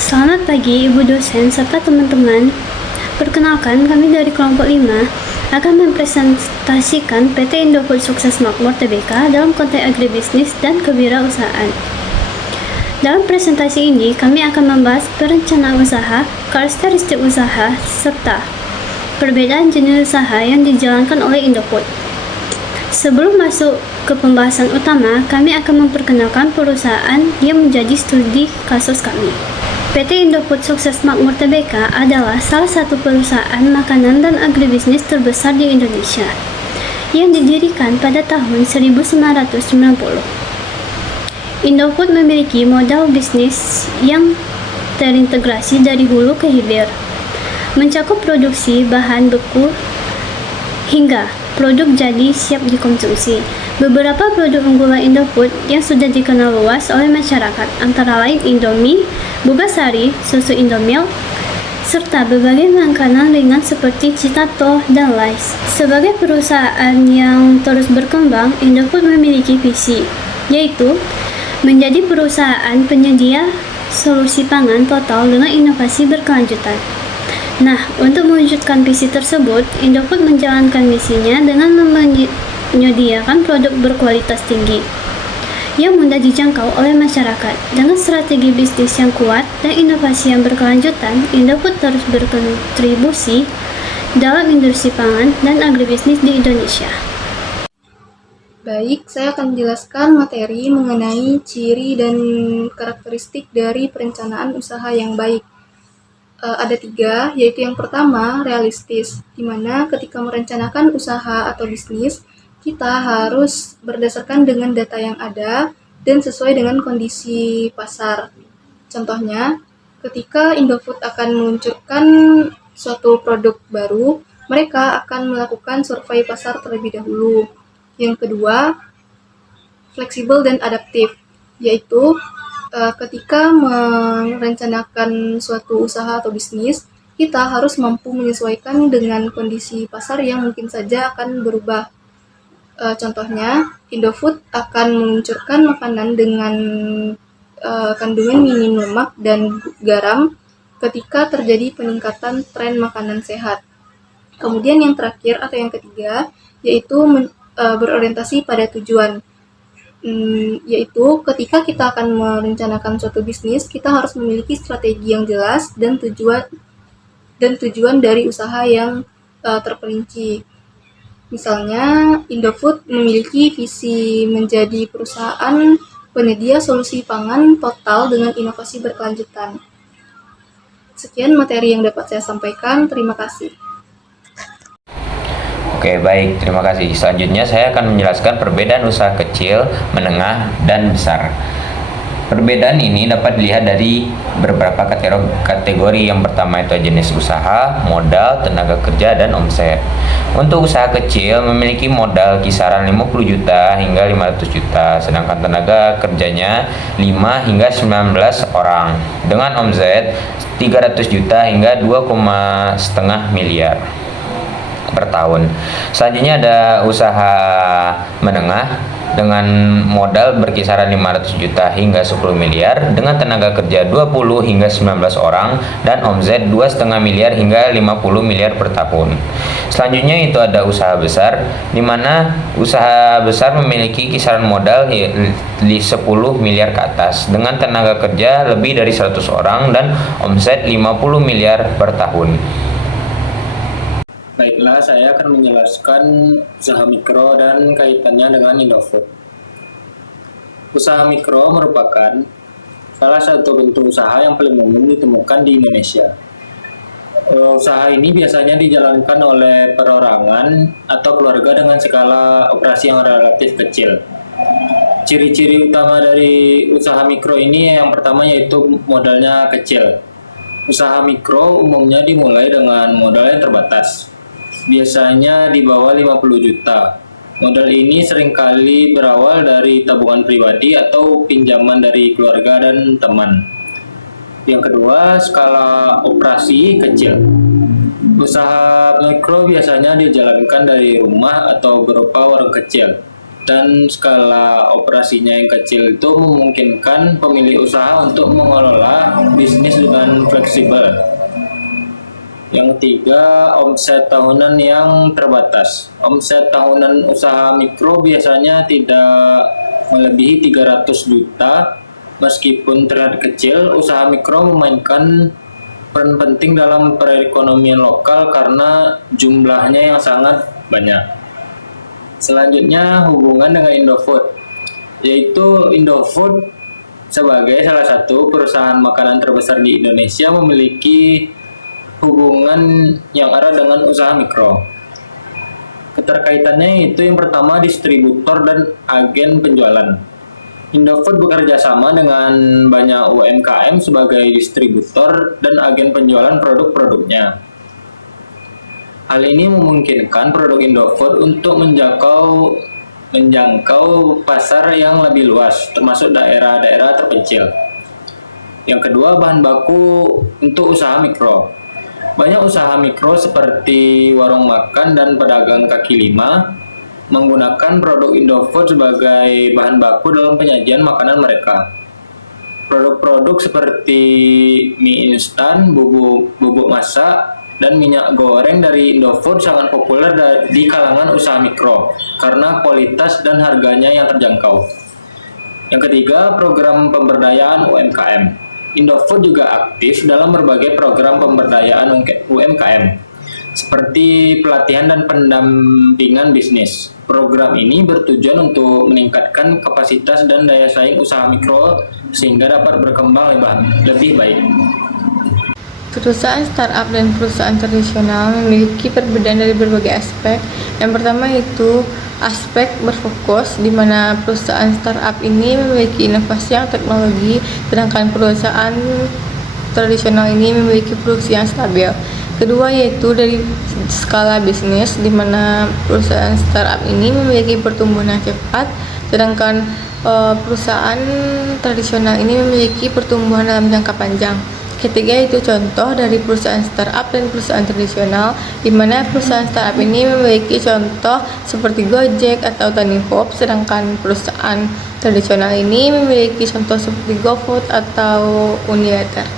Selamat pagi Ibu dosen serta teman-teman. Perkenalkan, kami dari kelompok 5 akan mempresentasikan PT Indofood Sukses Makmur Tbk dalam konteks agribisnis dan kewirausahaan. Dalam presentasi ini, kami akan membahas perencanaan usaha, karakteristik usaha, serta perbedaan jenis usaha yang dijalankan oleh Indofood. Sebelum masuk ke pembahasan utama, kami akan memperkenalkan perusahaan yang menjadi studi kasus kami. PT Indofood Sukses Makmur Tbk adalah salah satu perusahaan makanan dan agribisnis terbesar di Indonesia yang didirikan pada tahun 1990. Indofood memiliki modal bisnis yang terintegrasi dari hulu ke hilir, mencakup produksi bahan beku hingga produk jadi siap dikonsumsi. Beberapa produk unggulan Indofood yang sudah dikenal luas oleh masyarakat antara lain Indomie, Bogasari, susu Indomilk, serta berbagai makanan ringan seperti Citato dan Lays. Sebagai perusahaan yang terus berkembang, Indofood memiliki visi, yaitu menjadi perusahaan penyedia solusi pangan total dengan inovasi berkelanjutan. Nah, untuk mewujudkan visi tersebut, Indofood menjalankan misinya dengan menyediakan produk berkualitas tinggi yang mudah dijangkau oleh masyarakat. Dengan strategi bisnis yang kuat dan inovasi yang berkelanjutan, Indofood terus berkontribusi dalam industri pangan dan agribisnis di Indonesia. Baik, saya akan menjelaskan materi mengenai ciri dan karakteristik dari perencanaan usaha yang baik. Ada 3, yaitu yang pertama, realistis, di mana ketika merencanakan usaha atau bisnis, kita harus berdasarkan dengan data yang ada dan sesuai dengan kondisi pasar. Contohnya, ketika Indofood akan meluncurkan suatu produk baru, mereka akan melakukan survei pasar terlebih dahulu. Yang kedua, fleksibel dan adaptif, yaitu ketika merencanakan suatu usaha atau bisnis, kita harus mampu menyesuaikan dengan kondisi pasar yang mungkin saja akan berubah. Contohnya, Indofood akan meluncurkan makanan dengan kandungan minim lemak dan garam ketika terjadi peningkatan tren makanan sehat. Kemudian yang terakhir atau yang ketiga, yaitu berorientasi pada tujuan. Yaitu ketika kita akan merencanakan suatu bisnis, kita harus memiliki strategi yang jelas dan tujuan dari usaha yang terperinci. Misalnya, Indofood memiliki visi menjadi perusahaan penyedia solusi pangan total dengan inovasi berkelanjutan. Sekian materi yang dapat saya sampaikan. Terima kasih. Oke, baik, terima kasih. Selanjutnya saya akan menjelaskan perbedaan usaha kecil, menengah, dan besar. Perbedaan ini dapat dilihat dari beberapa kategori. Yang pertama itu jenis usaha, modal, tenaga kerja, dan omset. Untuk usaha kecil memiliki modal kisaran 50 juta hingga 500 juta, sedangkan tenaga kerjanya 5 hingga 19 orang, dengan omset 300 juta hingga 2,5 miliar per tahun. Selanjutnya ada usaha menengah dengan modal berkisaran 500 juta hingga 10 miliar dengan tenaga kerja 20 hingga 19 orang dan omset 2,5 miliar hingga 50 miliar per tahun. Selanjutnya itu ada usaha besar, di mana usaha besar memiliki kisaran modal di 10 miliar ke atas dengan tenaga kerja lebih dari 100 orang dan omset 50 miliar per tahun. Baiklah, saya akan menjelaskan usaha mikro dan kaitannya dengan Indofood. Usaha mikro merupakan salah satu bentuk usaha yang paling umum ditemukan di Indonesia. Usaha ini biasanya dijalankan oleh perorangan atau keluarga dengan skala operasi yang relatif kecil. Ciri-ciri utama dari usaha mikro ini yang pertama yaitu modalnya kecil. Usaha mikro umumnya dimulai dengan modal yang terbatas, biasanya di bawah 50 juta. Modal ini seringkali berawal dari tabungan pribadi atau pinjaman dari keluarga dan teman. Yang kedua, skala operasi kecil. Usaha mikro biasanya dijalankan dari rumah atau berupa warung kecil. Dan skala operasinya yang kecil itu memungkinkan pemilik usaha untuk mengelola bisnis dengan fleksibel. Yang ketiga, omset tahunan yang terbatas. Omset tahunan usaha mikro biasanya tidak melebihi 300 juta. Meskipun terlihat kecil, usaha mikro memainkan peran penting dalam perekonomian lokal karena jumlahnya yang sangat banyak. Selanjutnya, hubungan dengan Indofood, yaitu Indofood sebagai salah satu perusahaan makanan terbesar di Indonesia memiliki hubungan yang erat dengan usaha mikro. Keterkaitannya itu yang pertama distributor dan agen penjualan. Indofood bekerja sama dengan banyak UMKM sebagai distributor dan agen penjualan produk-produknya. Hal ini memungkinkan produk Indofood untuk menjangkau pasar yang lebih luas, termasuk daerah-daerah terpencil. Yang kedua, bahan baku untuk usaha mikro. Banyak usaha mikro seperti warung makan dan pedagang kaki lima menggunakan produk Indofood sebagai bahan baku dalam penyajian makanan mereka. Produk-produk seperti mie instan, bubuk masak, dan minyak goreng dari Indofood sangat populer di kalangan usaha mikro karena kualitas dan harganya yang terjangkau. Yang ketiga, program pemberdayaan UMKM. Indofood juga aktif dalam berbagai program pemberdayaan UMKM, seperti pelatihan dan pendampingan bisnis. Program ini bertujuan untuk meningkatkan kapasitas dan daya saing usaha mikro sehingga dapat berkembang lebih baik. Perusahaan startup dan perusahaan tradisional memiliki perbedaan dari berbagai aspek. Yang pertama yaitu aspek berfokus, di mana perusahaan startup ini memiliki inovasi yang teknologi, sedangkan perusahaan tradisional ini memiliki produksi yang stabil. Kedua yaitu dari skala bisnis, di mana perusahaan startup ini memiliki pertumbuhan yang cepat, sedangkan perusahaan tradisional ini memiliki pertumbuhan dalam jangka panjang. Ketiga itu contoh dari perusahaan startup dan perusahaan tradisional, di mana perusahaan startup ini memiliki contoh seperti Gojek atau Tanihub, sedangkan perusahaan tradisional ini memiliki contoh seperti GoFood atau Unilever.